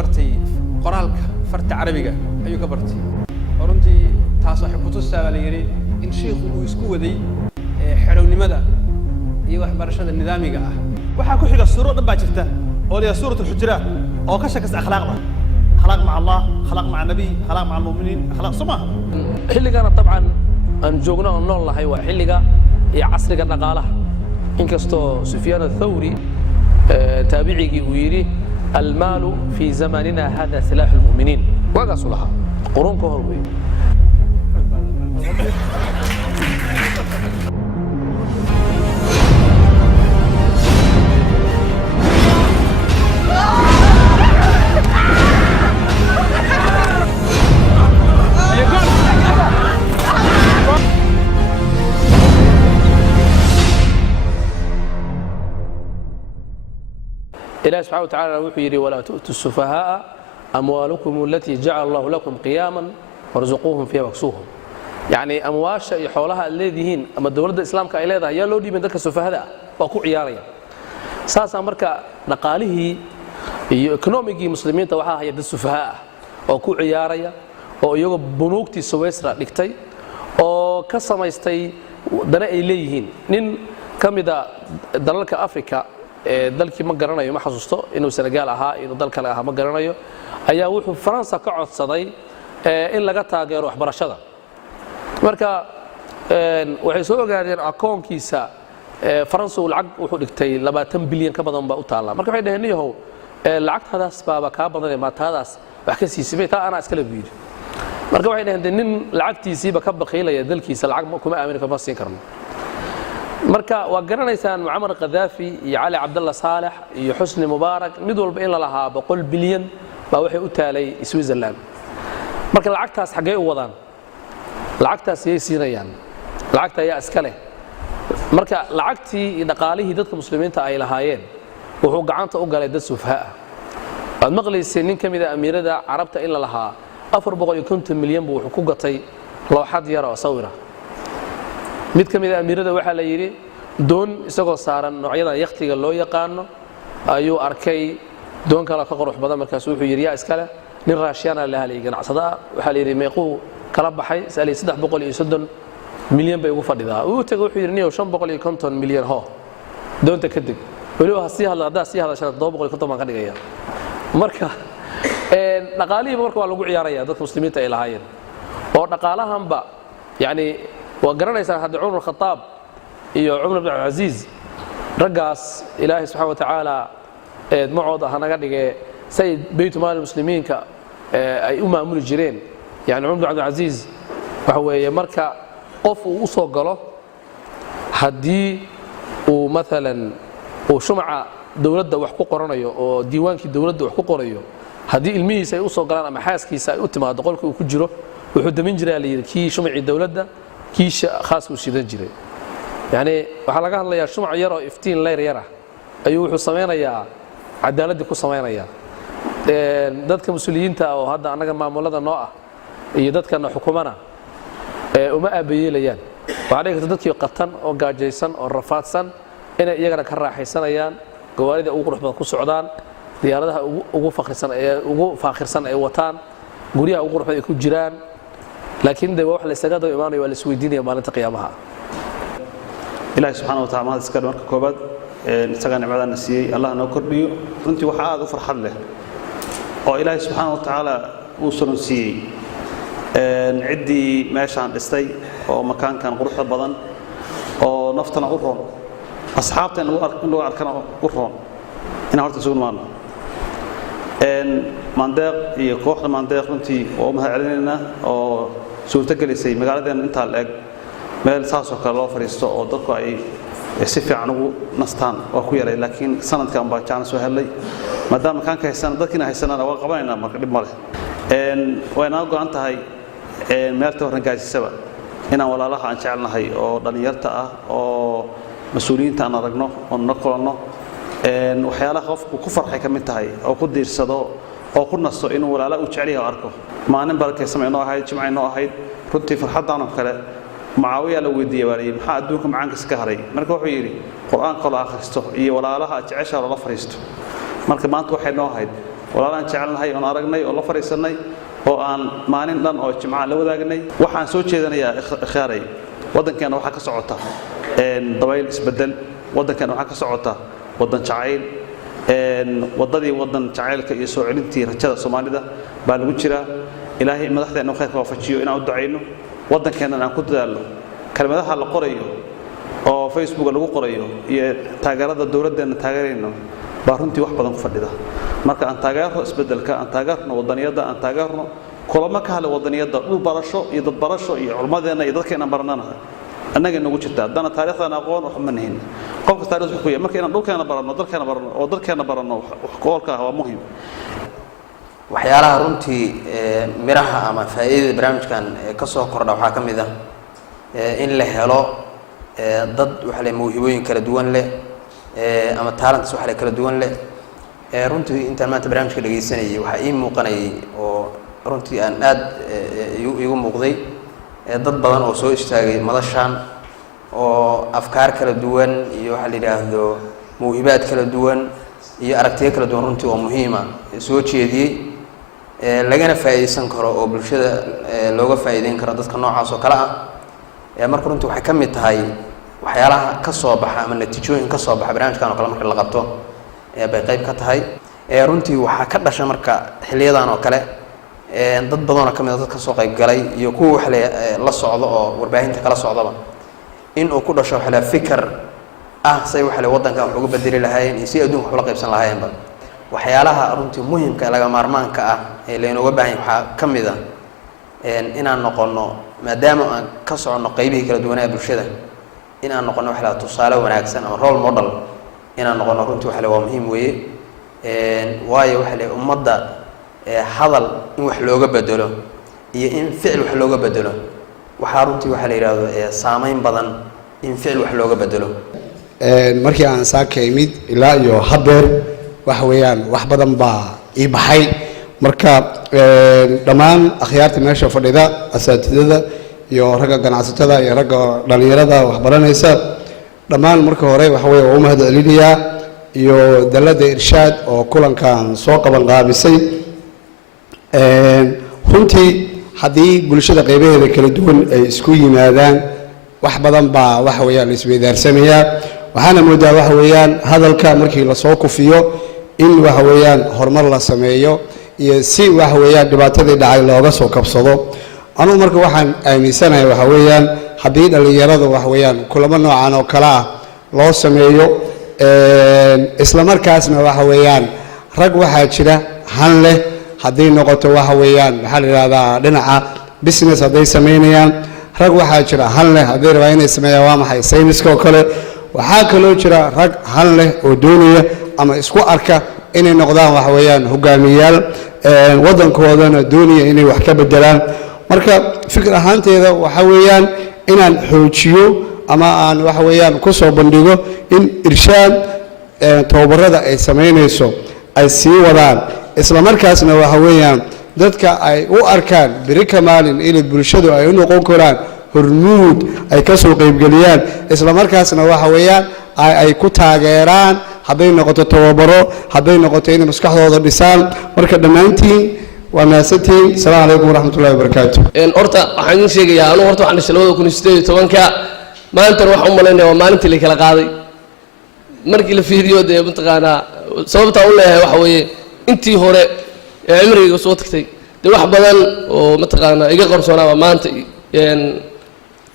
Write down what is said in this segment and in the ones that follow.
bartay qoraalka farta carabiga ayuu ka bartay runtii taas waxay ku tusaa la yiri in sheekhu uu isku waday xerownimada iyo waxbarashada nidaamiga ah waxa ku xiga suuro dhan baa jirta oo leeyahay suuratul xujuraat oo ka shaqeysa akhlaaqda akhlaaq maca Allah akhlaaq maca nabi akhlaaq maca muuminiin akhlaaq suma xilligana tabcan aan joogno oo nool lahay waa xilliga iyo casriga dhaqaalaha inkastoo Sufyaan ath-Thawri taabiciigi uu yiri المال في زماننا هذا سلاح المؤمنين وقاسوا لها قرون كهربي إله سبحانه وتعالى وحيري ولا تؤتوا السفهاء أموالكم التي جعل الله لكم قياما وارزقوهم فيها واكسوهم يعني أمواش حولها الذين أما الدولة الإسلام كإلهها يا لودي من ذلك السفهاء وأكو عياريا ساسا مركا نقاله إيكونوميكي مسلمين توحاها يد السفهاء وأكو عياريا ويوغو بنوكتي سويسرا لكتي وكسما يستي دنا إليهين نين كم إذا دلالك أفريكا dalkii ma garanayo ma xasuusto inuu Senegal ahaa inuu dal kale ahaa ma garanayo ayaa wuxuu Faransa ka codsaday in laga taageero waxbarashada marka waxay soo ogaadeen akoonkiisa Faransa lacag wuxuu dhigtay 20 bilyan ka badan ba u taala marka waxay dhaheen yahow lacagtaas baaba ka badan ma taadaas wax ka siisay taa ana iska leeyahay marka waxay dhaheen nin lacagtiisiiba ka baqiilaya dalkiisa lacag kuma aamin kama siin karno marka waa garanaysaan Muammar Gaddafi iyo Ali Abdullah Saleh iyo Husni Mubarak mid walba in la lahaa 100 bilyan baa waxay u taalay Switzerland marka lacagtaas xagee u wadaan lacagtaas ay siinayaan lacagta ayaa iska leh marka lacagtii dhaqaalihii dadka muslimiinta ay lahaayeen wuxuu gacanta u galay dad sufhaa aad maqlaysay nin kamid ah amiirada Carabta in la lahaa 450 milyan buu wuxuu ku gatay looxad yar oo sawira mid kamid ah amiirada waxa la yiri doon isagoo saaran noocyada yakhtiga loo yaqaano ayuu arkay doon kala ka qurux badan markaas wuxuu yiri yaa iskale nin raashiyana la halay ganacsada waxa la yiri meequu kala baxay salii 330 milyan bay ugu fadhidaa uu tagay wuxuu yiri 550 milyan ho doonta kadib waliba si hadashaa 250 baan ka dhigaya marka dhaqaalihi marka waa lagu ciyaaraya dadka muslimiinta ay lahaayeen oo dhaqaalahanba yani وقرنيسان هذا عمر الخطاب iyo Umar ibn Aziz ragaas Ilaahay subhanahu wa ta'ala macooda hanaga dhigay sayid baytumaal muslimiinka ay u maamuli jireen yani Umar ibn Aziz waxa weeye marka qof uu soo galo hadii uu maalan uu shumaca dawladda wax ku qoranayo oo diiwaankii dawladda wax ku qorayo hadii ilmihiisa ay u soo galaan ama xaaskiisa ay u timaado qolka uu ku jiro wuxuu damin jiray kii shumaci dawladda kiisha khaas u shidan jiray yani waxa laga hadlayaa shumac yar oo iftiin leer yar ah ayuu wuxuu sameeynaya cadaalad ku sameeynaya dadka mas'uuliyiinta oo hadda anaga maamulada noo ah iyo dadkana xukuumana uma aabayeelayaan waxa dhigta dadkii qatan oo gaajaysan oo rafaadsan inay iyagana ka raaxaysanayaan gawaarida ugu quruxda ku socdaan diyaaradaha ugu faakhirsan ay wataan guriyaha ugu quruxda ay ku jiraan لكن ده واحد لسجاد إيمانه ولا سويدين يا مالنت قيامها. إلهي سبحانه وتعالى هذا سكر مرك كوباد نسجان عبادة النسيء الله نكر بيو أنت وحاد وفرح له. أو إلهي سبحانه وتعالى وصل نسيء نعدي ماشى عن استي أو مكان كان غرفة بدن أو نفتنا قرن أصحابنا لو أركنا قرن هنا هرت سجون معنا. منطق يكوح منطق أنت وما علينا أو suurta gelisay magaaladan inta la eg meel saas oo kale loo fariisto oo dadku ay si fiican ugu nastaan oo ku yaray laakiin sanadkan baa jaan soo helay maadaama kan ka haysan dadkina haysanana waa qabanayna marka dib male wayna go'an tahay meel tooran gaajisaba inaan walaalaha aan jecelnahay oo dhalinyarta ah oo mas'uuliyiinta aan aragno oo noqono waxyaalaha qofku ku farxay kamid tahay oo ku diirsado oo ku nasto inuu walaala u jecel yahay arko maalin barkaysan inoo ahayd jimcayno ahayd runtii farxadaan oo kale Muawiya la weydiiyay waalay maxaa adduunka macaankiisa ka haray marka wuxuu yiri quraanka la akhristo iyo walaalaha jecesha la fariisto marka maanta waxay noo ahayd walaalaan jecelnahay oon aragnay oo la fariisanay oo aan maalin dhan oo jimcaha la wadaagnay waxaan soo jeedanayaa khaaray wadankeena waxa ka socota dabayl isbedel wadankeena waxa ka socota wadan jacayl wadadii wadan jacaylka iyo soo celintii rajada Soomaalida baa lagu jira ilaahay madaxdeena khayr ka waafajiyo inaan u duceyno wadankeena aan ku dadaalno kalmadaha la qorayo oo Facebook lagu qorayo iyo taageerada dawladdeena taageerayno baa runtii wax badan ku fadhida marka aan taageerno isbedelka aan taageerno wadaniyada aan taageerno kulama ka hadla wadaniyada dhul barasho iyo dad barasho iyo culmadeena iyo dadkeena baranana annaga nagu jirta dana taariikhdan aqoon wax ma nihin qofka taariikhdu ku yahay marka inaan dhulkeena baranno dalkeena baranno oo dalkeena baranno wax goolka waa muhiim waxyaalaha runtii miraha ama faa'iidada barnaamijkan ka soo kordha waxa ka mid ah in la helo dad waxa la mawhibooyin kala duwan leh ama talents waxa kala duwan leh runtii intaan maanta barnaamijka dhageysanayay waxa ii muuqanayay oo runtii aan aad igu muuqday dad badan oo soo istaagay madashan oo afkaar kala duwan iyo waxa la yiraahdo mawhibaad kala duwan iyo aragtiyo kala duwan runtii oo muhiim ah soo jeediyay lagana faa'iideysan karo oo bulshada looga faa'iideyn karo dadka noocaas oo kala ah marka runtii waxay ka mid tahay waxyaalaha ka soo baxa ama natiijooyin ka soo baxa barnaamijkan oo kale marka la qabto bay qayb ka tahay runtii waxa ka dhashay marka xiliyadan oo kale dad badan oo kamid ah dadka soo qayb galay iyo kuwa wax la socdo oo warbaahinta kala socdaba in uu ku dhasho waxa la fikir say waxa la wadanka wax uga bedeli lahaayeen iyo si adduunka wax la qaybsan lahaayeenba waxyaalaha runtii muhiimka laga maarmaanka ah ee leenuga baahan yahay waxa kamid ah inaan noqono maadaama aan ka socono qaybihii kala duwan ee bulshada inaan noqono wax la tusaale wanaagsan ama role model inaan noqono runtii wax la waa muhiim weeye waayo waxa la ummadda hadal in wax looga bedelo iyo in ficil wax looga bedelo waxa runtii waxa la yiraahdo saameyn badan in ficil wax looga bedelo markii aan saakay ilaa iyo habeer wax weeyaan wax badan baa ii baxay marka dhammaan akhyaarta meesha fadhida asaatidada iyo ragga ganacsatada iyo ragga dhalinyarada wax baranaysa dhammaan marka hore waxa weeye waa u mahadcelinayaa iyo dalada irshaad oo kulankan soo qaban qaabisay runtii haddii bulshada qaybaheeda kala duwan ay isku yimaadaan wax badan baa waxa weeyaan la isweydaarsanaya waxaana moodaa waxa weeyaan hadalka markii la soo kufiyo in waxa weeyaan horumar la sameeyo iyo si waxa weeyaan dhibaatadii dhacay looga soo kabsado anu marka waxaan aaminsanahay waxa weeyaan haddii dhalinyarada waxa weeyaan kulamo noocan oo kala ah loo sameeyo isla markaasna waxa weeyaan rag waxa jira han leh haddii noqoto waxa weeyaan maxaa la yiraahdaa dhinaca business hadday sameynayaan rag waxaa jira han leh haddii rabaa inay sameeyaan waa maxay sayniska oo kale waxaa kaloo jira rag han leh oo doonaya ama isku arka inay noqdaan waxa weeyaan hogaamiyayaal wadankoodana doonaya inay wax ka bedelaan marka fikir ahaanteeda waxa weeyaan inaan xoojiyo ama aan waxa weeyaan ku soo bandhigo in irshaad tababarada ay sameynayso ay sii wadaan isla markaasna waxa weeyaan dadka ay u arkaan biri ka maalin inay bulshadu ay u noqon karaan hormuud ay ka soo qaybgeliyaan isla markaasna waxa weeyaan ay ku taageeraan hadday noqoto tababaro hadday noqoto inay maskaxdooda dhisaan marka dhammaantiin waa mahadsantiin asalaamu calaykum waraxmatullahi wabarakaatu horta waxaan idin sheegayaa anugu horta waxaan dhashay 2018 maantana waxaan u malaynayaa waa maalintii la kala qaaday markii la fiiriyo dee mataqaanaa sababtaa u leeyahay waxa weeye intii hore ee cimrigayga soo tagtay dee wax badan oo mataqaanaa iga qarsoonaaba maanta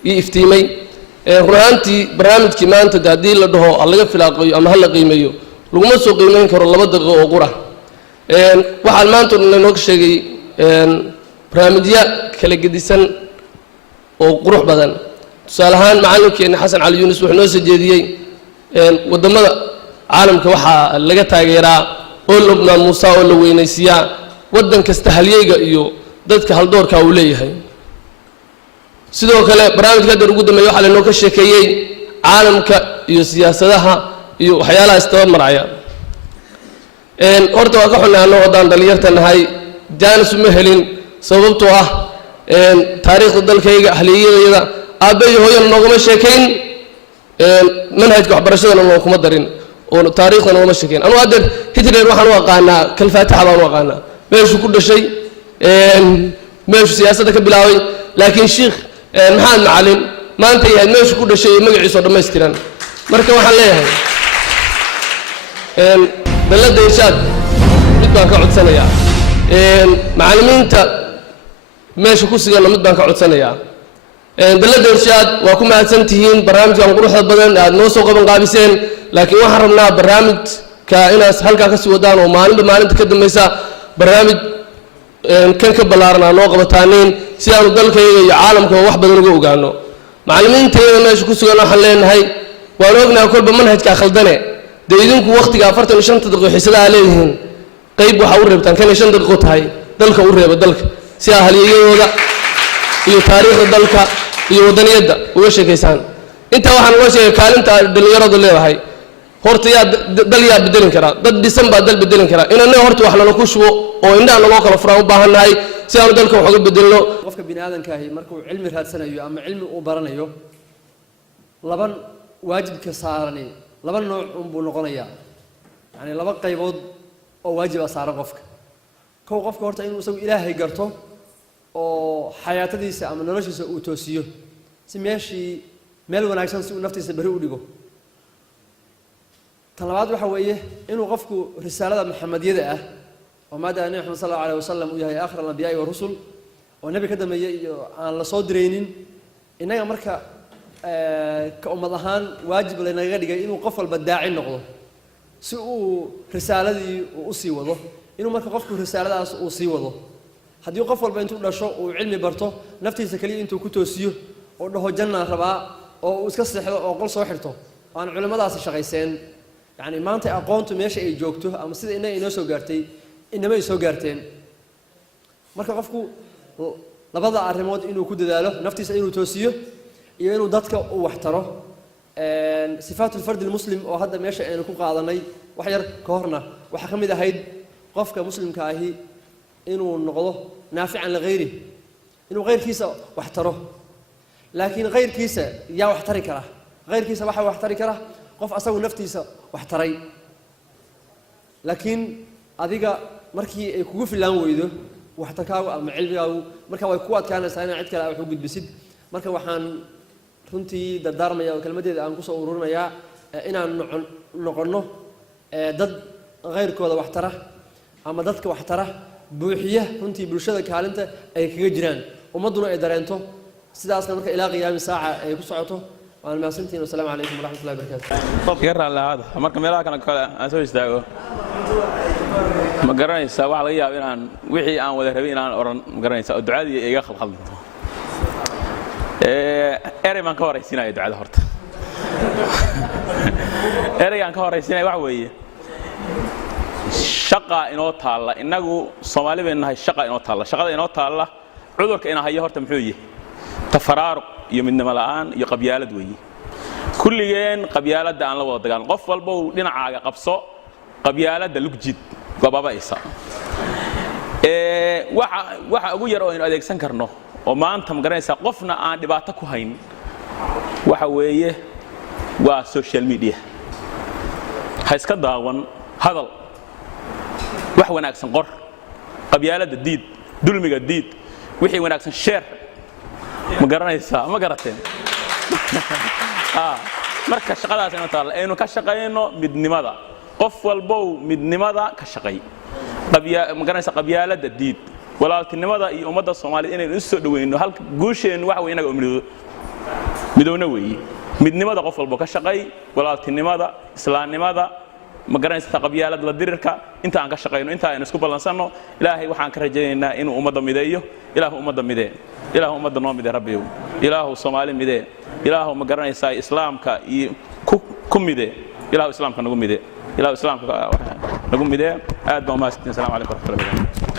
ii iftiimay run ahaantii barnaamijkii maanta dee haddii la dhaho laga filaaqayo ama ha la qiimeeyo laguma soo qiimeyn karo 2 daqiiqo oo qura waxaan maanta inooga sheegay barnaamijyo kala gedisan oo qurux badan tusaale ahaan macalinkeena xasan cali yuunus wuxuu noo soo jeediyey wadamada caalamka waxaa laga taageeraa oo lubnaan muusa oo la weynaysiiyaa wadan kasta halyeyga iyo dadka haldoorka uu leeyahay sidoo kale barnaamijka hadda ugu dambeeyay waxaa lanoo ka sheekeeyey caalamka iyo siyaasadaha iyo waxyaalaha istaba maraya horta waa ka xunnay annagoo haddaan dhalinyarta nahay jaanis uma helin sababtoo ah taariikhda dalkayga ahliyadayada aabbe iyo hooyana noogama sheekayn manhajka waxbarashadana noo kuma darin oo taariikhdan uma sheekeen anu hadda Hitler waxaan u aqaanaa kalfaataha baan u aqaanaa meeshu ku dhashay meeshu siyaasadda ka bilaabay laakiin sheekh maxamed macalin maanta yahay meeshu ku dhashay magaciisa dhameystiran marka waxaan leeyahay dalada irshaad mid baan ka codsanayaa macallimiinta meesha ku sugan mid baan ka codsanayaa dalada irshaad waa ku mahadsantihiin barnaamijkan quruxda badan aad noo soo qaban qaabiseen laakiin waxaan rabnaa barnaamijka inaad halkaa ka sii wadaan oo maalinta ka dambaysa barnaamij kan ka ballaaran noo qabataaneen si aanu dalkayga iyo caalamka wax badan uga ogaano macallimiinteena meesha ku sugan waxaan leenahay waan ognahay kolba manhajka khaldane dee idinku waqtiga 45 daqiiqo xiisadaha leeyihiin qayb waxa u reebtaan kan 5 daqiiqo tahay dalka u reeba dalka si ahaliyadooda iyo taariikhda dalka iyo wadaniyada uga sheekeysaan inta waxaan loo sheegay kaalinta dhalinyaradu leedahay horta yaa dal yaa bedelin kara dad dhisan baa dal bedelin kara inana horta wax lana ku shubo oo indhaha loo kala furaan u baahanahay si aanu dalka wax uga bedelno qofka bini'aadanka ahi markuu cilmi raadsanayo ama cilmi uu baranayo laban waajibka saarani laba nooc buu noqonayaa yani laba qaybood oo waajib saaran qofka qofka horta inuu isagu ilaahay garto oo xayaatadiisa ama noloshiisa uu toosiyo si meel wanaagsan si uu naftiisa bari u dhigo talabaad waxa weeye inuu qofku risaalada maxamediyada ah oo maadaama nabi Muhammad sallallahu alayhi wasallam uu yahay aakhir al-anbiyaa wa rusul oo nabi ka dambeeyay iyo aan la soo direynin inaga marka ka ummad ahaan waajib leenaga dhigay inuu qof walba daaci noqdo si uu risaaladii u sii wado inuu marka qofku risaaladaas uu sii wado haddii qof walba intuu dhasho uu cilmi barto naftiisa kaliya intuu ku toosiyo oo dhaho janna rabaa oo uu iska seexdo oo qol soo xirto aan culimadaas shaqayseen يعني ما أنت أقونت ماشي أي جوكته أما سيد إنه ينسو قارتي إنما يسو قارتين مركب قفكو لبضع الرماد إنه كود ذاله نفتيس إنه توسيه إنه ضدك واحتره صفات الفرد المسلم وهذا ماشي إنه كوق عضني وحير كهرنا وحكم إذا هيد قفك مسلم كاهي إنه نقضه نافعا لغيره إنه غير كيسة واحتره لكن غير كيسة يا واحتركره غير كيسة واحد واحتركره qof asagu naftiisa wax taray laakiin adiga markii ay kugu filaan weydo wax takaagu ama cilmigaagu marka way ku adkaanaysaa in cid kale wax u gudbisid marka waxaan runtii dardaarmaya kelmadeeda aan ku soo ururinayaa inaan noqono dad غيرkooda wax tara ama dadka wax tara buuxiya runtii bulshada kaalinta ay kaga jiraan ummaduna ay dareento sidaasna marka ilaa qiyaami saaca ay ku socoto وأنا سنتين والسلام عليكم ورحمة الله وبركاته. يقرأ على هذا، أمرك ملاك أنا أسوي استاجو. ما قرأني سوا على يا بينان وحي أنا ولا ربينا أنا أورن ما قرأني سوا الدعاء دي يأخذ خلده. أري من كواري سينا يدعى هرت. أري عن كواري سينا وعوي. شقة إنه طالع إنه صومالي بينها الشقة إنه طالع شقة إنه طالع عذرك إنها هي هرت محوية. تفرارق يمين ملأان يقبيالد وي كل جين قبيالد عن لو دجال قفل بو لنا عاجة قبصة قبيالد لوك جد قبابا إيسا وح أقول يروي إنه أديك سنكرنه وما أنت مقرن سقفنا عن دبعتك هين وحويه وسوشيال ميديا هيسك داون هذا وح وناك سنقر قبيالد الديد دول ميجا الديد وحي وناك سنشير ما قرنيسا ما قرتين marka shaqadaas inuu taal aynu ka shaqeeyno midnimada qof walba midnimada ka shaqeey ma garanaysa qabyaalada diid walaaltinimada iyo ummadda Soomaaliyeed inaynu soo dhaweeyno halka guusheen wax weyn inaga midowna weeye midnimada qof walba ka shaqeey walaaltinimada islaamnimada ma garanaysa qabyaalada la dirirka inta aan ka shaqeeyno inta aynu isku balansanno ilaahay waxaan ka rajaynaynaa inuu ummadda mideeyo ilaahu ummadda midee ilaahu ummadda noo midee rabbiyow ilaahu Soomaali midee ilaahu ma garanaysa islaamka iyo ku midee ilaahu islaamka nagu midee ilaahu islaamka nagu midee aad baa u mahadsantiin. Assalaamu alaykum wa rahmatullahi wa barakatuh.